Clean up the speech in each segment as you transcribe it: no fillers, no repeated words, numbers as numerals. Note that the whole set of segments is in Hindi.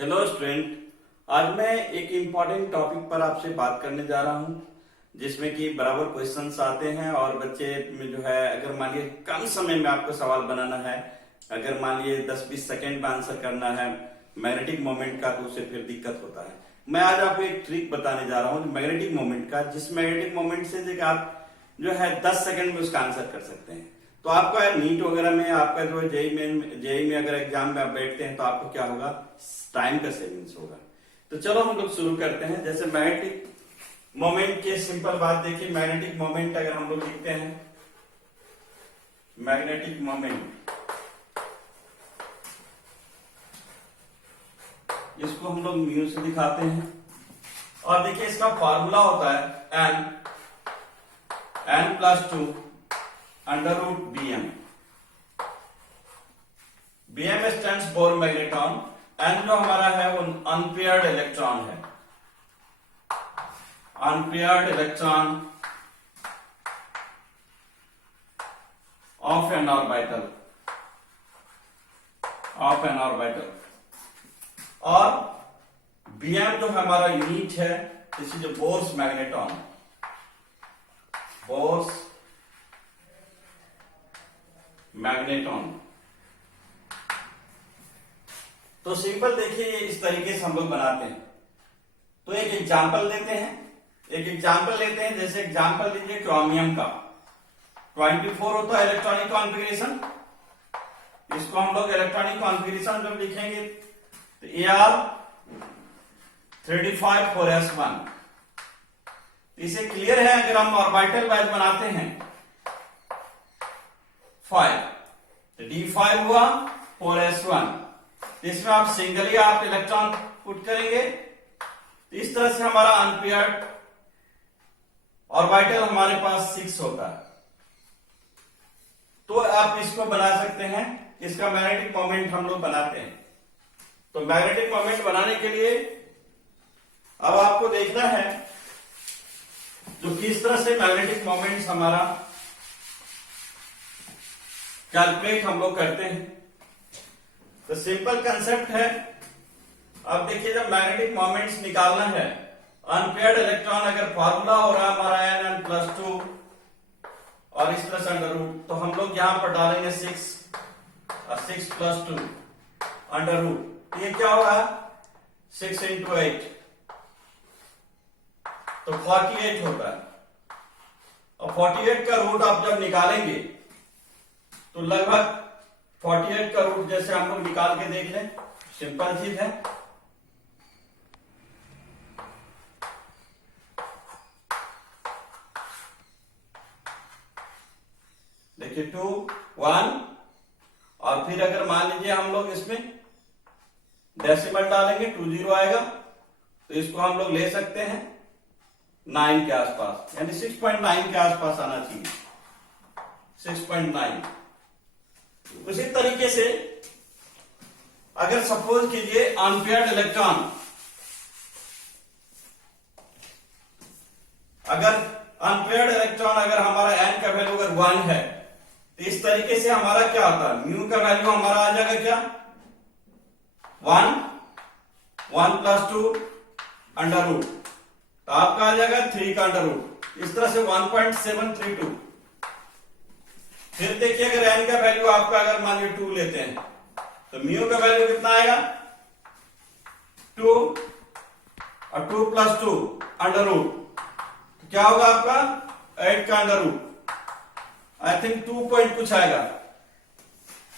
Hello student. आज मैं एक इम्पॉर्टेंट टॉपिक पर आपसे बात करने जा रहा हूं, जिसमें कि बराबर क्वेश्चंस आते हैं और बच्चे में जो है अगर मान लीजिए कम समय में आपको सवाल बनाना है, अगर मान लीजिए 10-20 सेकेंड में आंसर करना है मैग्नेटिक मोमेंट का, तो उसे फिर दिक्कत होता है। मैं आज आपको एक ट्रिक बताने जा रहा हूँ मैग्नेटिक मोमेंट का, जिस मैग्नेटिक मोमेंट से आप जो है 10 सेकेंड में उसका आंसर कर सकते हैं। तो आपका नीट वगैरह में आपका जो जेई में अगर एग्जाम में आप बैठते हैं तो आपको क्या होगा, टाइम का सेविंग्स होगा। तो चलो हम लोग शुरू करते हैं। जैसे मैग्नेटिक मोमेंट के सिंपल बात देखिए, मैग्नेटिक मोमेंट अगर हम लोग लिखते हैं मैग्नेटिक मोमेंट, इसको हम लोग म्यू से दिखाते हैं और देखिए इसका फॉर्मूला होता है n+2 √Bm। Bm stands for magneton, n जो हमारा है वो अनपेयर्ड इलेक्ट्रॉन है, unpaired electron of N orbital, और Bm जो हमारा यूनिट है, this is bourse magneton, bourse magneton. तो सिंपल देखिए ये इस तरीके से हम लोग बनाते हैं। तो एक एग्जांपल लेते हैं, जैसे एग्जांपल लीजिए क्रोमियम का 24 होता है इलेक्ट्रॉनिक कॉन्फ़िगरेशन। इसको हम लोग इलेक्ट्रॉनिक कॉन्फ़िगरेशन जब लिखेंगे तो Ar 35 4s1। इसे क्लियर है, अगर हम ऑर्बिटल वाइज बनाते हैं 5 तो D5 हुआ 4s1। इसमें आप सिंगली आप इलेक्ट्रॉन पुट करेंगे तो इस तरह से हमारा अनपेयर्ड ऑर्बिटल हमारे पास 6 होता है। तो आप इसको बना सकते हैं, इसका मैग्नेटिक मोमेंट हम लोग बनाते हैं। तो मैग्नेटिक मोमेंट बनाने के लिए अब आपको देखना है जो किस तरह से मैग्नेटिक मोमेंट हमारा कैलकुलेट हम लोग करते हैं। तो सिंपल कंसेप्ट है, अब देखिए जब मैग्नेटिक मोमेंट्स निकालना है, अनपेयर्ड इलेक्ट्रॉन अगर फॉर्मूला हो रहा है हमारा n+2 और इस तरह से अंडर रूट, तो हम लोग यहां पर डालेंगे 6 और 6+2 अंडर रूट। ये क्या होगा 6 × 8 तो 48 होता है। और 48 का रूट आप जब निकालेंगे तो लगभग 48 का रूट जैसे हम लोग निकाल के देख लें, सिंपल चीज है। देखिए 2 1 और फिर अगर मान लीजिए हम लोग इसमें डेसिमल डालेंगे 20 आएगा, तो इसको हम लोग ले सकते हैं 9 के आसपास, यानी 6.9 के आसपास आना चाहिए, 6.9। उसी तरीके से अगर सपोज कीजिए अनपेयर्ड इलेक्ट्रॉन, अगर हमारा n का वैल्यू अगर 1 है तो इस तरीके से हमारा क्या होता है, म्यू का वैल्यू हमारा आ जाएगा क्या 1+2 अंडर रूट, तो आपका आ जाएगा 3 का अंडर रूट, इस तरह से 1.732। फिर देखिए अगर n का वैल्यू आपका अगर मान लीजिए 2 लेते हैं तो म्यू का वैल्यू कितना आएगा 2 और 2+2 अंडर रूट, तो क्या होगा आपका 8 का under root, I think 2 point कुछ आएगा,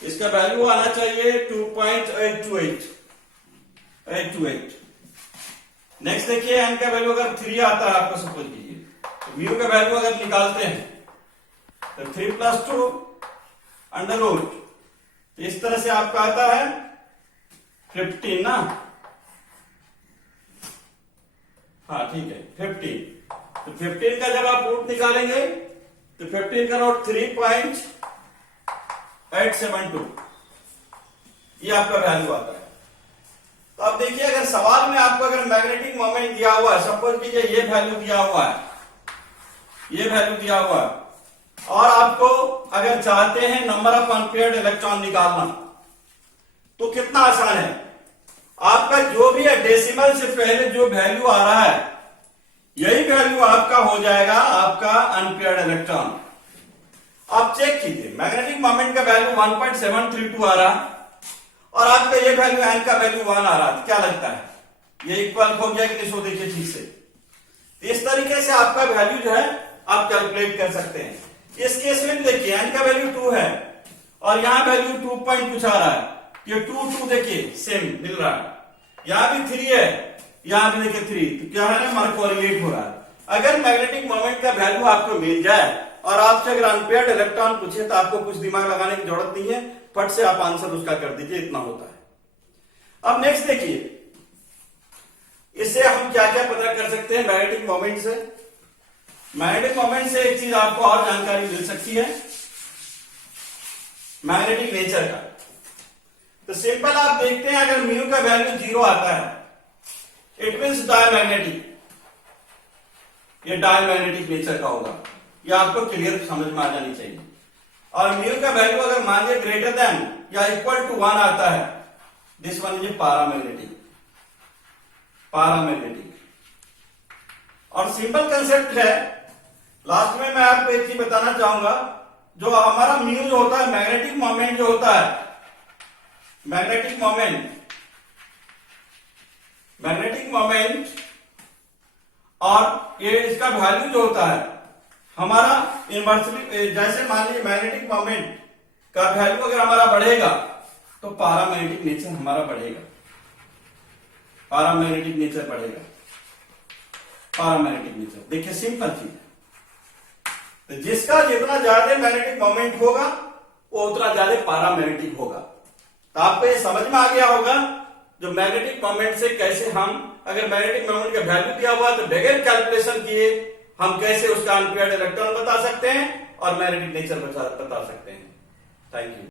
इसका वैल्यू आना चाहिए 2.828। नेक्स्ट देखिए n का वैल्यू अगर 3 आता है आपको सपोज कीजिए, तो म्यू का वैल्यू अगर निकालते हैं तो 3+2 अंडर रूट, तो इस तरह से आपका आता है 15 ना, हाँ ठीक है 15। तो 15 का जब आप रूट निकालेंगे तो 15 का रूट 3.872, ये आपका वैल्यू आता है। तो अब देखिए अगर सवाल में आपको अगर मैग्नेटिक मोमेंट दिया हुआ है, सपोज कीजिए ये वैल्यू दिया हुआ है, और आपको अगर चाहते हैं नंबर ऑफ अनपेयर्ड इलेक्ट्रॉन निकालना, तो कितना आसान है, आपका जो डेसिमल से पहले जो वैल्यू आ रहा है यही वैल्यू आपका हो जाएगा आपका अनपेयर्ड इलेक्ट्रॉन। आप चेक कीजिए, मैग्नेटिक मोमेंट का वैल्यू 1.732 आ रहा और आपका ये वैल्यू एन का वैल्यू 1 आ रहा, क्या लगता है ये इक्वल हो गया कि नहीं? सो देखिए ठीक से, इस तरीके से आपका वैल्यू जो है आप कैलकुलेट कर सकते हैं। इस केस में देखिए एन का वैल्यू 2 है और यहां वैल्यू 2 पॉइंट कुछ आ रहा है, ये 2 देखिए सेम मिल रहा है, यहां भी 3 है, यहां भी देखिए 3, तो क्या है ना हमारा कोरिलेट हो रहा है। अगर मैग्नेटिक मोमेंट का वैल्यू आपको मिल जाए और आपसे अगर अनपेयर्ड इलेक्ट्रॉन पूछे तो आपको कुछ दिमाग लगाने की जरूरत नहीं है, फट से आप आंसर उसका कर दीजिए, इतना होता है। अब नेक्स्ट देखिए, इससे हम क्या क्या पता कर सकते हैं मैग्नेटिक मोमेंट से। मैग्नेटिक मोमेंट से एक चीज आपको और जानकारी मिल सकती है मैग्नेटिक नेचर का। तो सिंपल आप देखते हैं अगर म्यू का वैल्यू 0 आता है इट मीन्स डायमैग्नेटिक, ये डायमैग्नेटिक नेचर का होगा, ये आपको क्लियर समझ में आ जानी चाहिए। और म्यू का वैल्यू अगर मान लीजिए ग्रेटर देन या इक्वल टू 1 आता है, this one is paramagnetic, paramagnetic. और सिंपल कंसेप्ट है, लास्ट में मैं आपको एक चीज बताना चाहूंगा, जो हमारा म्यू जो होता है मैग्नेटिक मोमेंट जो होता है, मैग्नेटिक मोमेंट और ये इसका वैल्यू जो होता है हमारा इनवर्सली, जैसे मान लीजिए मैग्नेटिक मोमेंट का वैल्यू अगर हमारा बढ़ेगा तो पैरामैग्नेटिक नेचर हमारा बढ़ेगा, पैरामैग्नेटिक नेचर बढ़ेगा, पैरामैग्नेटिक नेचर। देखिए सिंपल चीज है, तो जिसका जितना ज्यादा मैग्नेटिक मोमेंट होगा वो उतना ज्यादा पैरामैग्नेटिक होगा। तो आपको ये समझ में आ गया होगा जो मैग्नेटिक मोमेंट से कैसे हम, अगर मैग्नेटिक मोमेंट का वैल्यू दिया हुआ तो बगैर कैलकुलेशन किए हम कैसे उसका अनपेयर्ड इलेक्ट्रॉन बता सकते हैं और मैग्नेटिक नेचर बता सकते हैं। Thank you.